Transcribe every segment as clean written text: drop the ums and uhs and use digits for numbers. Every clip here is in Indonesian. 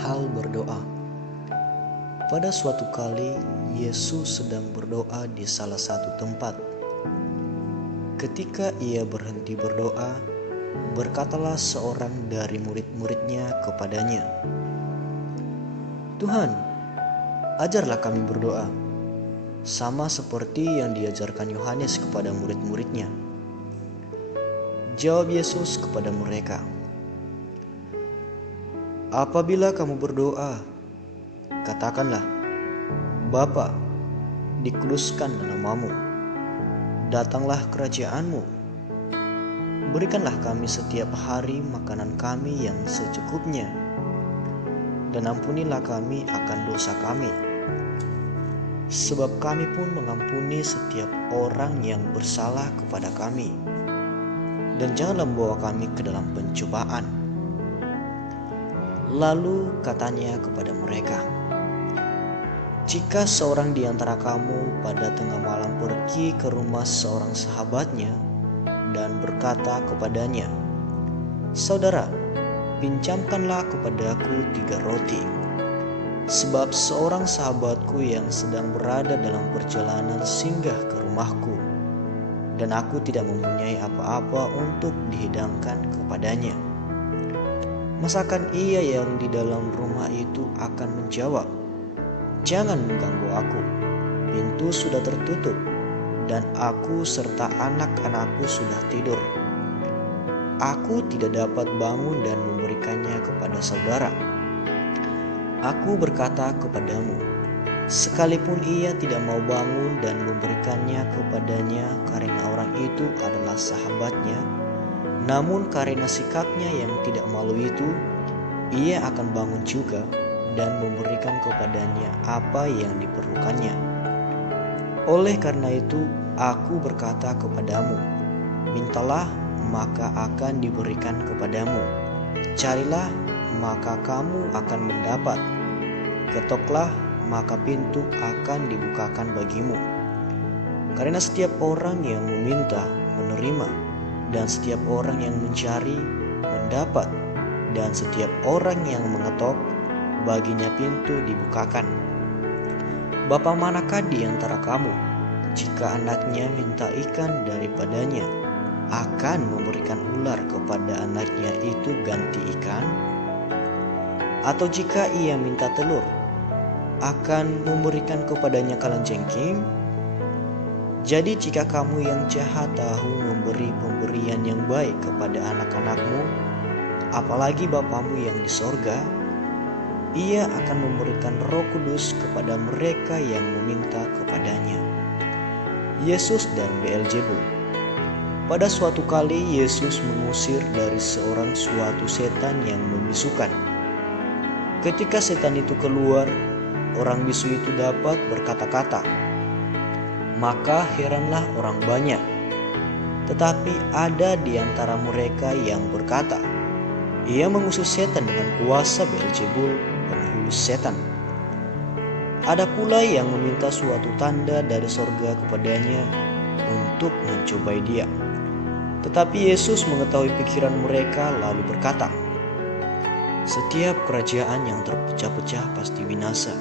Hal berdoa. Pada suatu kali, Yesus sedang berdoa di salah satu tempat. Ketika ia berhenti berdoa, berkatalah seorang dari murid-muridnya kepadanya, "Tuhan, ajarlah kami berdoa, sama seperti yang diajarkan Yohanes kepada murid-muridnya." Jawab Yesus kepada mereka, "Apabila kamu berdoa, katakanlah, Bapa, dikuduskan namamu, datanglah kerajaanmu, berikanlah kami setiap hari makanan kami yang secukupnya, dan ampunilah kami akan dosa kami, sebab kami pun mengampuni setiap orang yang bersalah kepada kami, dan janganlah membawa kami ke dalam pencobaan." Lalu katanya kepada mereka, "Jika seorang di antara kamu pada tengah malam pergi ke rumah seorang sahabatnya dan berkata kepadanya, 'Saudara, pinjamkanlah kepadaku 3 roti, sebab seorang sahabatku yang sedang berada dalam perjalanan singgah ke rumahku, dan aku tidak mempunyai apa-apa untuk dihidangkan kepadanya.' Masakan ia yang di dalam rumah itu akan menjawab, 'Jangan mengganggu aku, pintu sudah tertutup, dan aku serta anak-anakku sudah tidur. Aku tidak dapat bangun dan memberikannya kepada saudara.' Aku berkata kepadamu, sekalipun ia tidak mau bangun dan memberikannya kepadanya karena orang itu adalah sahabatnya, namun karena sikapnya yang tidak malu itu, ia akan bangun juga dan memberikan kepadanya apa yang diperlukannya. Oleh karena itu, aku berkata kepadamu, mintalah maka akan diberikan kepadamu, carilah maka kamu akan mendapat, ketoklah maka pintu akan dibukakan bagimu. Karena setiap orang yang meminta menerima, dan setiap orang yang mencari mendapat, dan setiap orang yang mengetok baginya pintu dibukakan. Bapa manakah di antara kamu, jika anaknya minta ikan daripadanya, akan memberikan ular kepada anaknya itu ganti ikan? Atau jika ia minta telur, akan memberikan kepadanya kalajengking? Jadi jika kamu yang jahat tahu memberi pemberian yang baik kepada anak-anakmu, apalagi Bapamu yang di sorga, ia akan memberikan Roh Kudus kepada mereka yang meminta kepadanya." Yesus dan Beelzebul. Pada suatu kali Yesus mengusir dari seorang suatu setan yang membisukan. Ketika setan itu keluar, orang bisu itu dapat berkata-kata. Maka heranlah orang banyak. Tetapi ada di antara mereka yang berkata, "Ia mengusir setan dengan kuasa Beelzebul, penghulu setan." Ada pula yang meminta suatu tanda dari sorga kepadanya untuk mencobai dia. Tetapi Yesus mengetahui pikiran mereka lalu berkata, "Setiap kerajaan yang terpecah-pecah pasti binasa,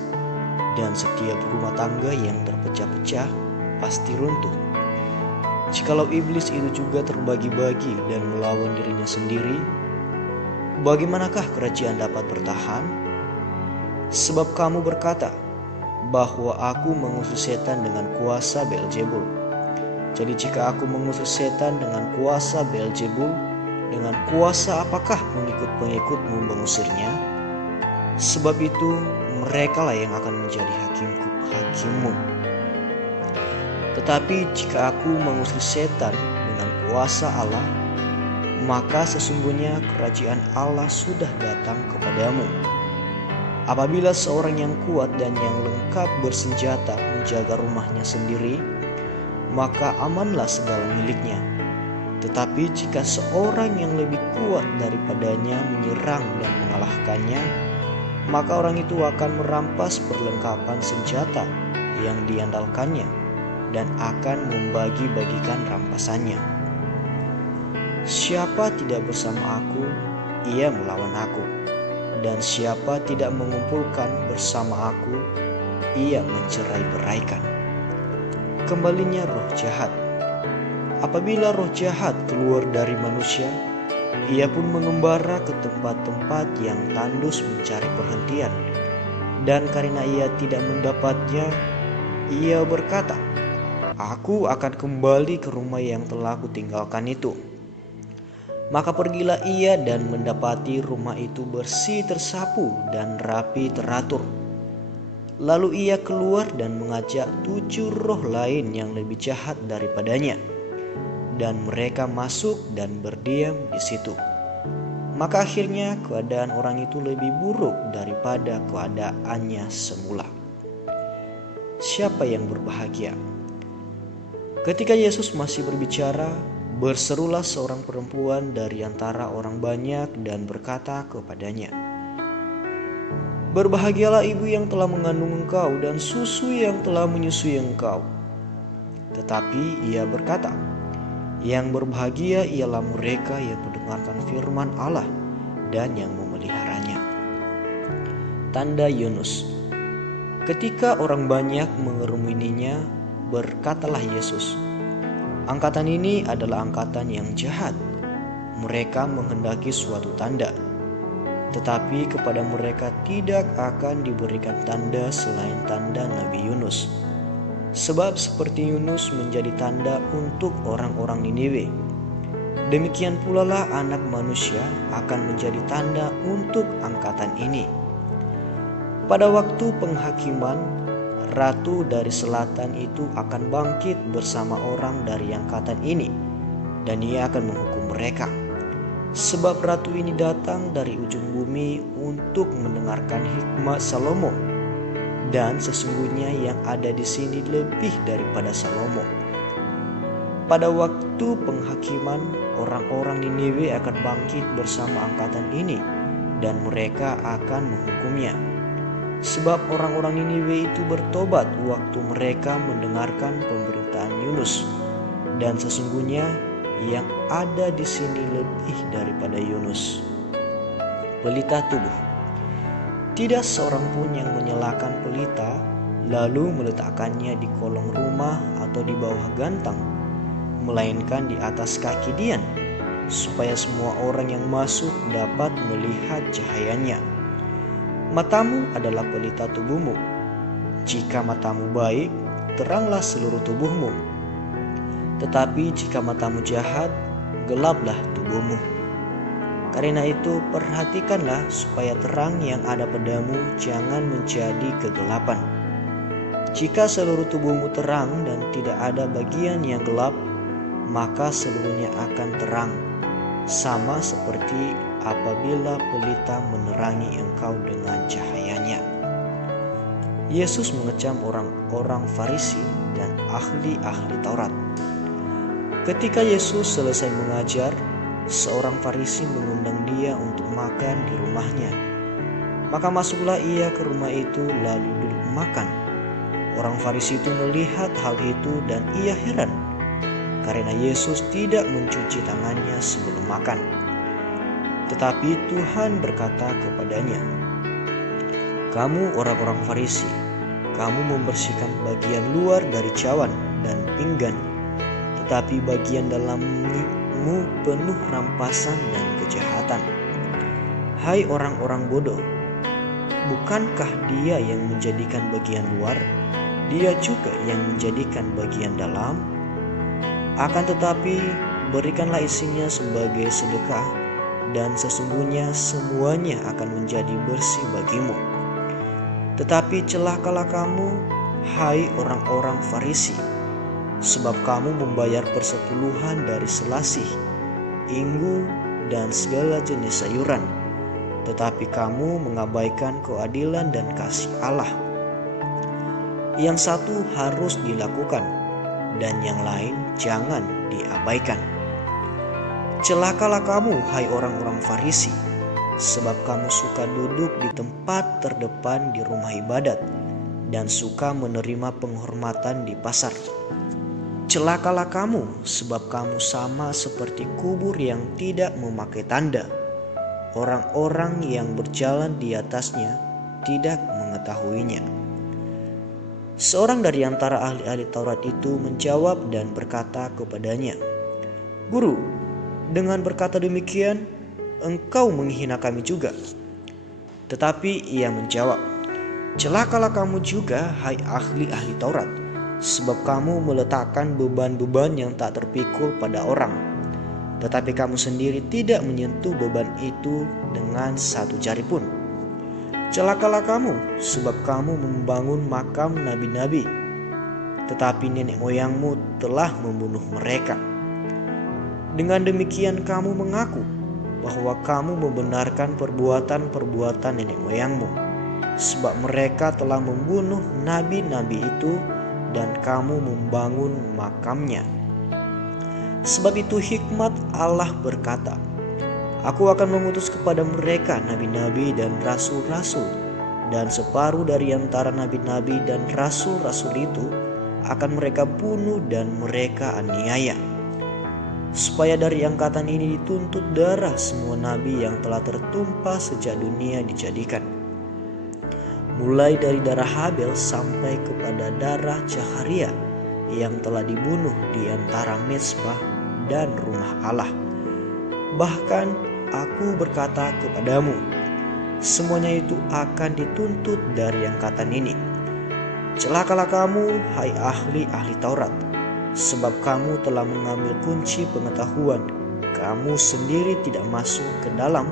dan setiap rumah tangga yang terpecah-pecah pasti runtuh. Jikalau iblis itu juga terbagi-bagi dan melawan dirinya sendiri, bagaimanakah kerajaan dapat bertahan? Sebab kamu berkata bahwa aku mengusir setan dengan kuasa Beelzebul. Jadi jika aku mengusir setan dengan kuasa Beelzebul, dengan kuasa apakah pengikut-pengikutmu mengusirnya? Sebab itu merekalah yang akan menjadi hakimmu. Tetapi jika aku mengusir setan dengan kuasa Allah, maka sesungguhnya kerajaan Allah sudah datang kepadamu. Apabila seorang yang kuat dan yang lengkap bersenjata menjaga rumahnya sendiri, maka amanlah segala miliknya. Tetapi jika seorang yang lebih kuat daripadanya menyerang dan mengalahkannya, maka orang itu akan merampas perlengkapan senjata yang diandalkannya dan akan membagi-bagikan rampasannya. Siapa tidak bersama aku, ia melawan aku. dan siapa tidak mengumpulkan bersama aku, ia mencerai-beraikan. Kembalinya roh jahat. Apabila roh jahat keluar dari manusia, ia pun mengembara ke tempat-tempat yang tandus mencari perhentian. Dan karena ia tidak mendapatnya, ia berkata, "Aku akan kembali ke rumah yang telah kutinggalkan itu." Maka pergilah ia dan mendapati rumah itu bersih tersapu dan rapi teratur. Lalu ia keluar dan mengajak 7 roh lain yang lebih jahat daripadanya, dan mereka masuk dan berdiam di situ. Maka akhirnya keadaan orang itu lebih buruk daripada keadaannya semula. Siapa yang berbahagia? Ketika Yesus masih berbicara, berserulah seorang perempuan dari antara orang banyak dan berkata kepadanya, "Berbahagialah ibu yang telah mengandung engkau dan susu yang telah menyusui engkau." Tetapi ia berkata, "Yang berbahagia ialah mereka yang mendengarkan firman Allah dan yang memeliharanya." Tanda Yunus. Ketika orang banyak mengerumuninya, berkatalah Yesus, "Angkatan ini adalah angkatan yang jahat. Mereka menghendaki suatu tanda, tetapi kepada mereka tidak akan diberikan tanda selain tanda Nabi Yunus. Sebab seperti Yunus menjadi tanda untuk orang-orang Niniwe, demikian pula lah Anak Manusia akan menjadi tanda untuk angkatan ini. Pada waktu penghakiman, ratu dari selatan itu akan bangkit bersama orang dari angkatan ini, dan ia akan menghukum mereka. Sebab ratu ini datang dari ujung bumi untuk mendengarkan hikmat Salomo, dan sesungguhnya yang ada di sini lebih daripada Salomo. Pada waktu penghakiman, orang-orang Niniwe akan bangkit bersama angkatan ini, dan mereka akan menghukumnya. Sebab orang-orang Niniwe itu bertobat waktu mereka mendengarkan pemberitaan Yunus, dan sesungguhnya yang ada di sini lebih daripada Yunus. Pelita tubuh. Tidak seorang pun yang menyalakan pelita lalu meletakkannya di kolong rumah atau di bawah gantang, melainkan di atas kaki dian, supaya semua orang yang masuk dapat melihat cahayanya. Matamu adalah pelita tubuhmu. Jika matamu baik, teranglah seluruh tubuhmu. Tetapi jika matamu jahat, gelaplah tubuhmu. Karena itu perhatikanlah supaya terang yang ada padamu jangan menjadi kegelapan. Jika seluruh tubuhmu terang dan tidak ada bagian yang gelap, maka seluruhnya akan terang, sama seperti apabila pelita menerangi engkau dengan cahayanya. Yesus mengecam orang-orang Farisi dan ahli-ahli Taurat. Ketika Yesus selesai mengajar, seorang Farisi mengundang dia untuk makan di rumahnya. Maka masuklah ia ke rumah itu lalu duduk makan. Orang Farisi itu melihat hal itu dan ia heran, karena Yesus tidak mencuci tangannya sebelum makan. Tetapi Tuhan berkata kepadanya, "Kamu orang-orang Farisi, kamu membersihkan bagian luar dari cawan dan pinggan, tetapi bagian dalammu penuh rampasan dan kejahatan. Hai orang-orang bodoh, bukankah dia yang menjadikan bagian luar, dia juga yang menjadikan bagian dalam? Akan tetapi berikanlah isinya sebagai sedekah, dan sesungguhnya semuanya akan menjadi bersih bagimu. Tetapi celakalah kamu, hai orang-orang Farisi, sebab kamu membayar persepuluhan dari selasih, inggu, dan segala jenis sayuran, tetapi kamu mengabaikan keadilan dan kasih Allah. Yang satu harus dilakukan, dan yang lain jangan diabaikan. Celakalah kamu, hai orang-orang Farisi, sebab kamu suka duduk di tempat terdepan di rumah ibadat dan suka menerima penghormatan di pasar. Celakalah kamu, sebab kamu sama seperti kubur yang tidak memakai tanda. orang-orang yang berjalan di atasnya tidak mengetahuinya. Seorang dari antara ahli-ahli Taurat itu menjawab dan berkata kepadanya, "Guru, dengan berkata demikian, engkau menghina kami juga." Tetapi ia menjawab, "Celakalah kamu juga, hai ahli-ahli Taurat, sebab kamu meletakkan beban-beban yang tak terpikul pada orang, tetapi kamu sendiri tidak menyentuh beban itu dengan satu jari pun. Celakalah kamu, sebab kamu membangun makam nabi-nabi, tetapi nenek moyangmu telah membunuh mereka. Dengan demikian kamu mengaku bahwa kamu membenarkan perbuatan-perbuatan nenek moyangmu, sebab mereka telah membunuh nabi-nabi itu dan kamu membangun makamnya. Sebab itu hikmat Allah berkata, Aku akan mengutus kepada mereka nabi-nabi dan rasul-rasul, dan separuh dari antara nabi-nabi dan rasul-rasul itu akan mereka bunuh dan mereka aniaya, supaya dari angkatan ini dituntut darah semua nabi yang telah tertumpah sejak dunia dijadikan, mulai dari darah Habel sampai kepada darah Zakharia yang telah dibunuh di antara mezbah dan rumah Allah. Bahkan aku berkata kepadamu, semuanya itu akan dituntut dari angkatan ini. Celakalah kamu, hai ahli-ahli Taurat, sebab kamu telah mengambil kunci pengetahuan. Kamu sendiri tidak masuk ke dalam,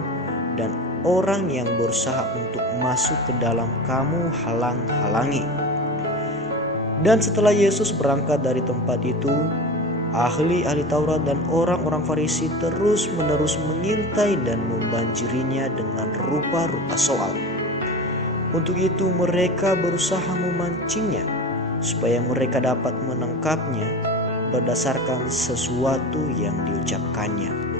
dan orang yang berusaha untuk masuk ke dalam kamu halang-halangi." Dan setelah Yesus berangkat dari tempat itu, ahli-ahli Taurat dan orang-orang Farisi terus-menerus mengintai dan membanjirinya dengan rupa-rupa soal. Untuk itu mereka berusaha memancingnya, supaya mereka dapat menangkapnya berdasarkan sesuatu yang diucapkannya.